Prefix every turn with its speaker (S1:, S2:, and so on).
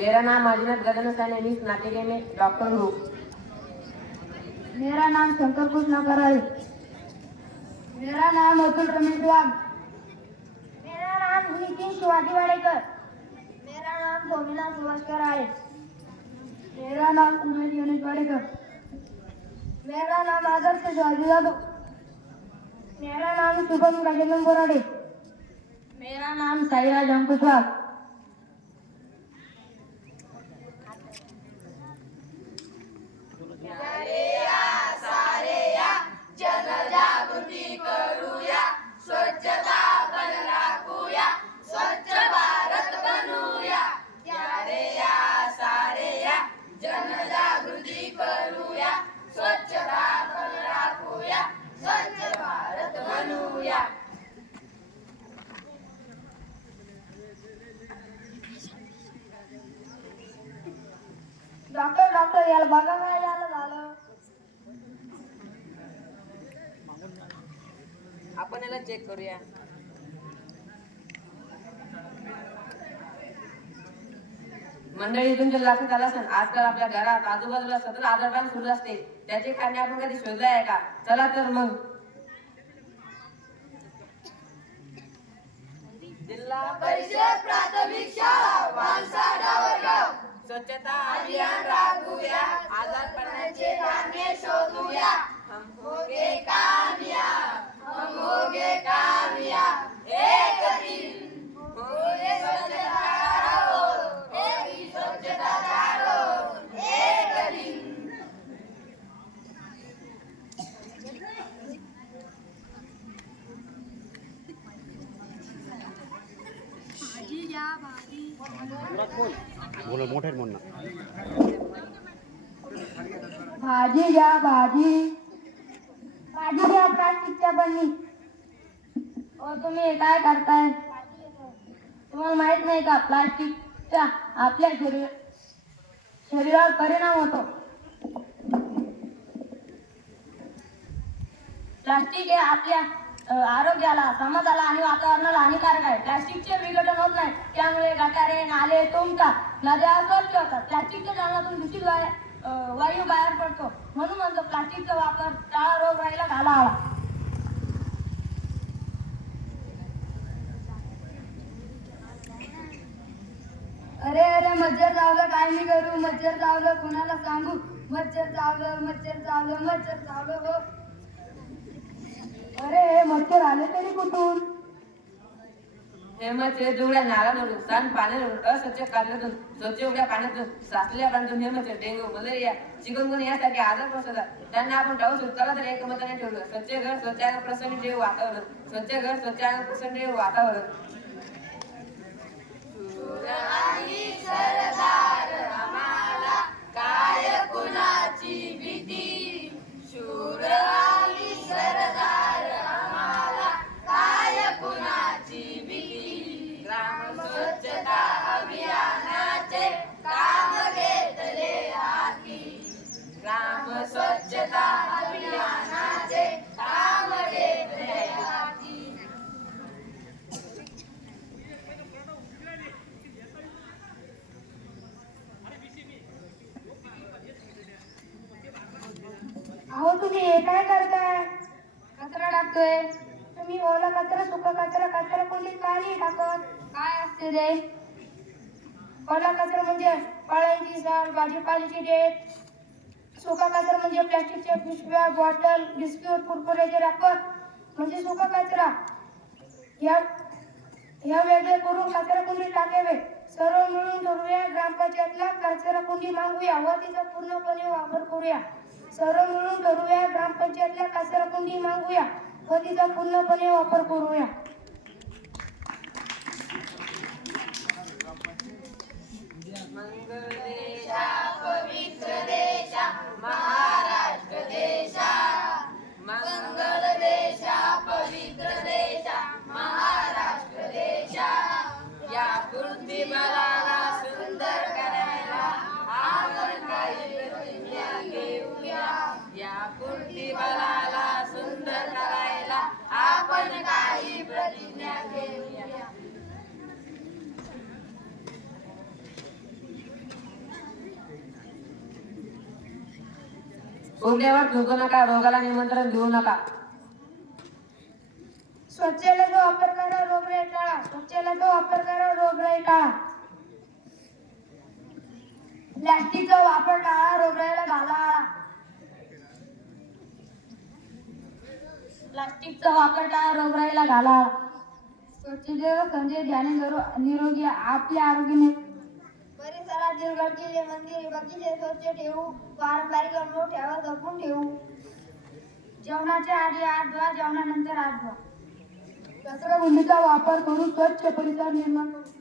S1: मेरा नाम अजनत गगन सैनी मिस नाटिके में डॉक्टर हूँ।
S2: मेरा नाम शंकर कृष्ण कराल मेरा नाम अतुल रमेश वाघ मेरा नाम नितिन शिवाजी वाडेकर मेरा नाम सोमिला सुभाष कराल मेरा नाम उमेश गणेश वाडेकर मेरा नाम आदर्श शिवाजी यादव मेरा नाम शुभम गजेंद्र बोराडे। मेरा नाम साईराज अंकुश याला बघा काय झालं झालं.
S1: आपण याला चेक करूया. मंडळी तुमच्या लक्षात आलं असेल आजकाल आपल्या घरात आजूबाजूला सतत आजारपण सुरू असते. त्याचे खाणे आपण कधी शोधलं आहे का? चला तर मग. जिल्हा परिषद प्राथमिक शाळा स्वच्छता अभियान राबवूया. आजारपणाचे कारणे शोधूया. हम होगे कामयाब. हम होगे कामयाब. एक दिन. होगे स्वच्छता एक ही स्वच्छता चारो एक दिन.
S3: बोला मोठ्यात म्हण ना.
S2: भाजी घ्या भाजी. भाजी घ्या प्लास्टिकच्या बन्नी ओ तुम्ही काय करताय? तुम्हाला माहीत नाही का प्लास्टिकचा आपल्या शरीर शरीरावर परिणाम होतो. प्लास्टिक हे आपल्या आरोग्याला समाजाला आणि वातावरणाला हानिकारक आहे. प्लास्टिकचे विघटन होत नाही. त्यामुळे गटारे नाले तुंबतात नद्या स्वच्छ होतात प्लास्टिकच्या जालनातून दूषित वाय- वायू बाहेर पडतो. म्हणून म्हणतो प्लास्टिकचा वापर टाळा रोग राहिला घाला हवा अरे अरे मच्छर चावलं काय मी करू? मच्छर चावलं कोणाला सांगू? मच्छर चावलं मच्छर चावलं मच्छर चावलं हो. अरे हे मच्छर आले तरी कुठून?
S1: हेमचे जुगड्या नाळामधून सांडपाण्यातून अस्वच्छ कार्यातून स्वच्छ उघड्या पाण्यातून साचलेल्या पाण्यातून हेमचे डेंग्यू मलेरिया चिकनगुनिया यासारखे आजार पसरतात त्यांना आपण टाळू शकतो चला तर एकमताने ठेवलं. स्वच्छ घर स्वच्छ अंग प्रसन्न ठेवू वातावरण स्वच्छ घर स्वच्छ अंग प्रसन्न ठेवू वातावरण स्वच्छता अभियानाचे काम घेतले हाती ग्राम स्वच्छता अभियानाचे काम घेतले हाती
S2: अहो तुम्ही हे काय करताय? कचरा टाकतोय? तुम्ही ओला कचरा सुका कचरा कचरा कोणती काही टाकत? काय असते ते? ओला कचरा म्हणजे पाळ्यांची झाड भाजीपाल्याची डेट सुका कचरा म्हणजे प्लास्टिकच्या पिशव्या बॉटल बिस्किट कुरकुऱ्याचे रॅपर म्हणजे सुका कचरा. या या वेगळे करून कचरा कुंडी टाकावे? सर्व मिळून ठरवूया. ग्रामपंचायतला कचरा कुंडी मागूया व तिचा पूर्णपणे वापर करूया. सर्व मिळून ठरवूया. ग्रामपंचायतला कचरा कुंडी मागूया व तिचा पूर्णपणे वापर करूया.
S1: मंगल देशा उघड्यावर थुंकू नका रोगाला निमंत्रण देऊ नका
S2: स्वच्छतेचा वापर करा रोगराई टाळा स्वच्छतेचा वापर करा रोगराई टाळा प्लॅस्टिकचा वापर टाळा रोगराईला घाला आळा. प्लास्टिकचा वापर टाळा रोगराईला घाला आळा. स्वच्छतेचा संदेश ध्याने निरो- निरोगी आपल्या परिसरातील गडकिल्ले मंदिरे बगीचे स्वच्छ ठेवू पारंपरिक अनुभव ठेवा जपून ठेवू. जेवणाच्या आधी आठ जेवणानंतर आठ कचरा भूमीचा वापर करून स्वच्छ परिसर निर्माण करू.